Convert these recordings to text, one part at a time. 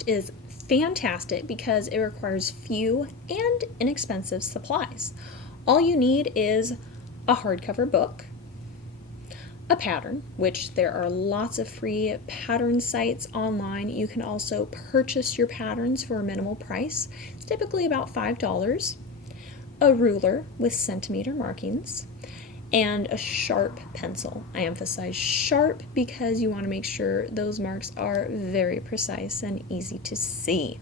craft is fantastic because it requires few and inexpensive supplies. All you need is a hardcover book, a pattern, which there are lots of free pattern sites online. You can also purchase your patterns for a minimal price. It's typically about $5. A ruler with centimeter markings, and a sharp pencil. I emphasize sharp because you want to make sure those marks are very precise and easy to see.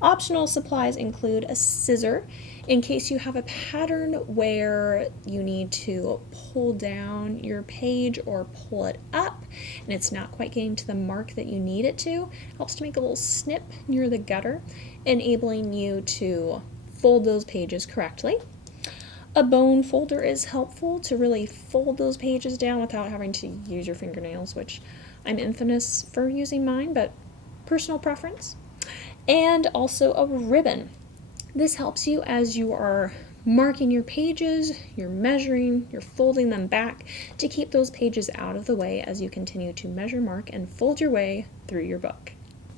Optional supplies include a scissor in case you have a pattern where you need to pull down your page or pull it up and it's not quite getting to the mark that you need it to. It helps to make a little snip near the gutter, enabling you to fold those pages correctly. A bone folder is helpful to really fold those pages down without having to use your fingernails, which I'm infamous for using mine, but personal preference. And also a ribbon. This helps you as you are marking your pages, you're measuring, you're folding them back to keep those pages out of the way as you continue to measure, mark, and fold your way through your book.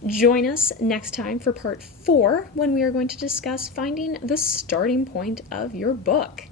Join us next time for part 4 when we are going to discuss finding the starting point of your book.